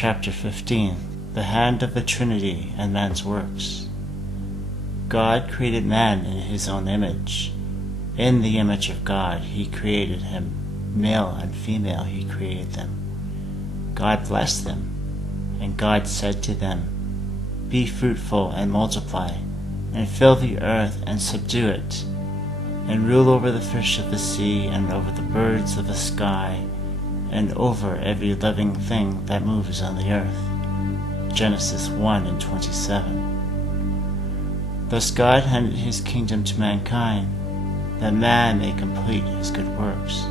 Chapter 15. The Hand of the Trinity and Man's Works. God created man in his own image. In the image of God he created him. Male and female he created them. God blessed them, and God said to them, "Be fruitful and multiply, and fill the earth and subdue it, and rule over the fish of the sea, and over the birds of the sky, and over every living thing that moves on the earth." Genesis 1:27. Thus God handed his kingdom to mankind, that man may complete his good works.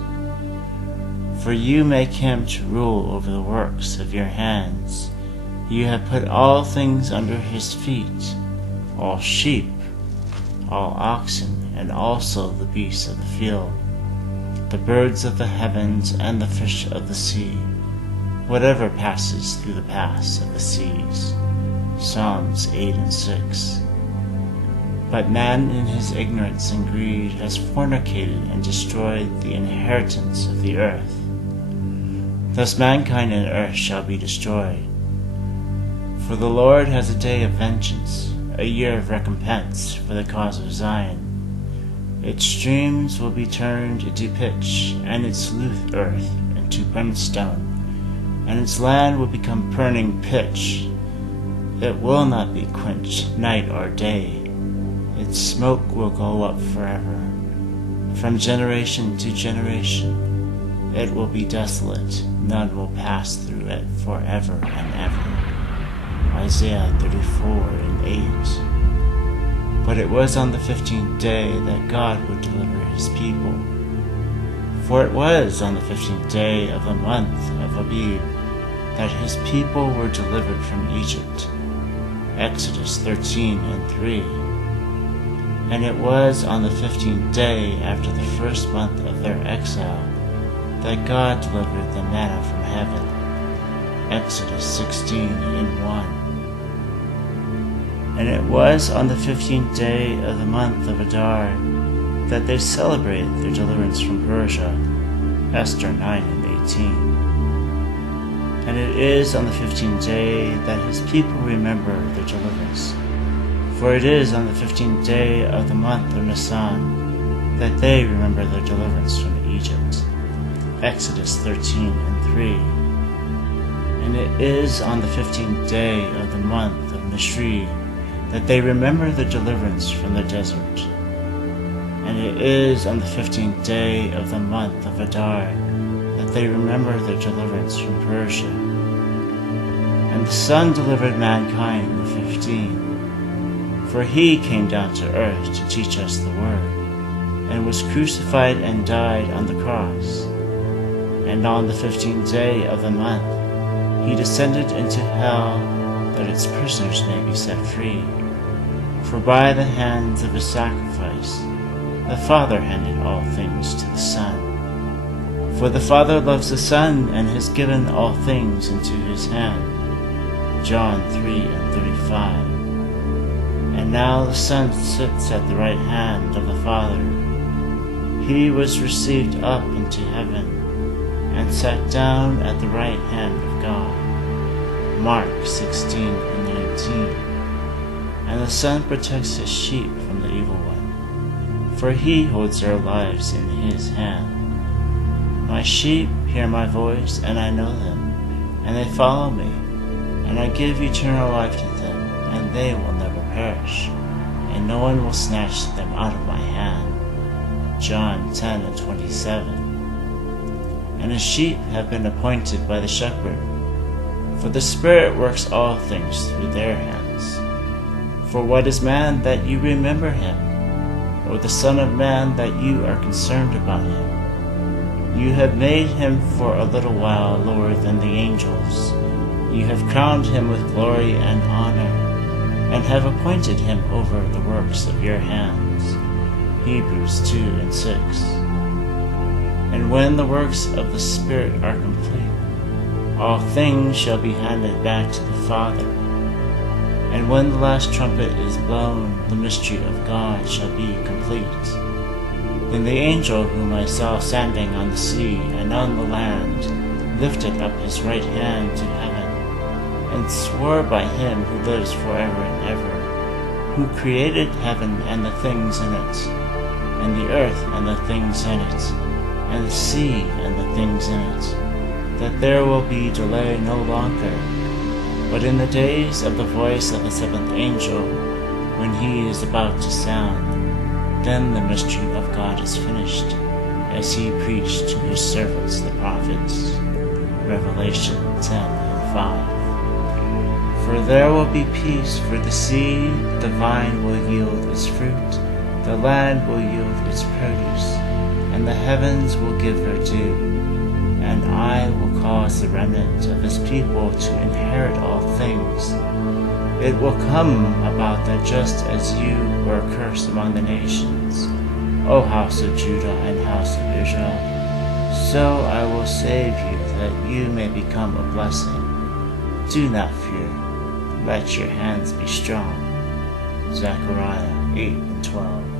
For you make him to rule over the works of your hands. You have put all things under his feet, all sheep, all oxen, and also the beasts of the field, the birds of the heavens, and the fish of the sea, whatever passes through the paths of the seas. Psalms 8:6. But man in his ignorance and greed has fornicated and destroyed the inheritance of the earth. Thus mankind and earth shall be destroyed. For the Lord has a day of vengeance, a year of recompense for the cause of Zion. Its streams will be turned into pitch, and its loose earth into brimstone, and its land will become burning pitch. It will not be quenched night or day. Its smoke will go up forever. From generation to generation it will be desolate. None will pass through it forever and ever. Isaiah 34:8. But it was on the 15th day that God would deliver his people. For it was on the 15th day of the month of Abib that his people were delivered from Egypt. Exodus 13:3. And it was on the 15th day after the first month of their exile that God delivered the manna from heaven. Exodus 16:1. And it was on the 15th day of the month of Adar that they celebrated their deliverance from Persia. Esther 9:18. And it is on the 15th day that his people remember their deliverance. For it is on the 15th day of the month of Nisan that they remember their deliverance from Egypt. Exodus 13:3. And it is on the 15th day of the month of Nishri that they remember their deliverance from the desert. And it is on the 15th day of the month of Adar that they remember their deliverance from Persia. And the Son delivered mankind in the 15th. For he came down to earth to teach us the word, and was crucified and died on the cross. And on the 15th day of the month he descended into hell, that its prisoners may be set free. For by the hands of his sacrifice the Father handed all things to the Son. For the Father loves the Son, and has given all things into his hand. John 3:35. And now the Son sits at the right hand of the Father. He was received up into heaven, and sat down at the right hand of God. Mark 16:19. And the Son protects his sheep from the evil one, for he holds their lives in his hand. My sheep hear my voice, and I know them, and they follow me, and I give eternal life to them, and they will never perish, and no one will snatch them out of my hand. John 10:27. And his sheep have been appointed by the shepherd, for the Spirit works all things through their hands. For what is man that you remember him, or the Son of Man that you are concerned about him? You have made him for a little while lower than the angels. You have crowned him with glory and honor, and have appointed him over the works of your hands. Hebrews 2:6. And when the works of the Spirit are complete, all things shall be handed back to the Father. And when the last trumpet is blown, the mystery of God shall be complete. Then the angel whom I saw standing on the sea and on the land lifted up his right hand to heaven, and swore by him who lives forever and ever, who created heaven and the things in it, and the earth and the things in it, and the sea and the things in it, that there will be delay no longer. But in the days of the voice of the seventh angel, when he is about to sound, then the mystery of God is finished, as he preached to his servants the prophets. Revelation 10:5. For there will be peace for the seed, the vine will yield its fruit, the land will yield its produce, and the heavens will give their due. And I will cause the remnant of his people to inherit all things. It will come about that just as you were cursed among the nations, O house of Judah and house of Israel, so I will save you, that you may become a blessing. Do not fear, let your hands be strong. Zechariah 8:12.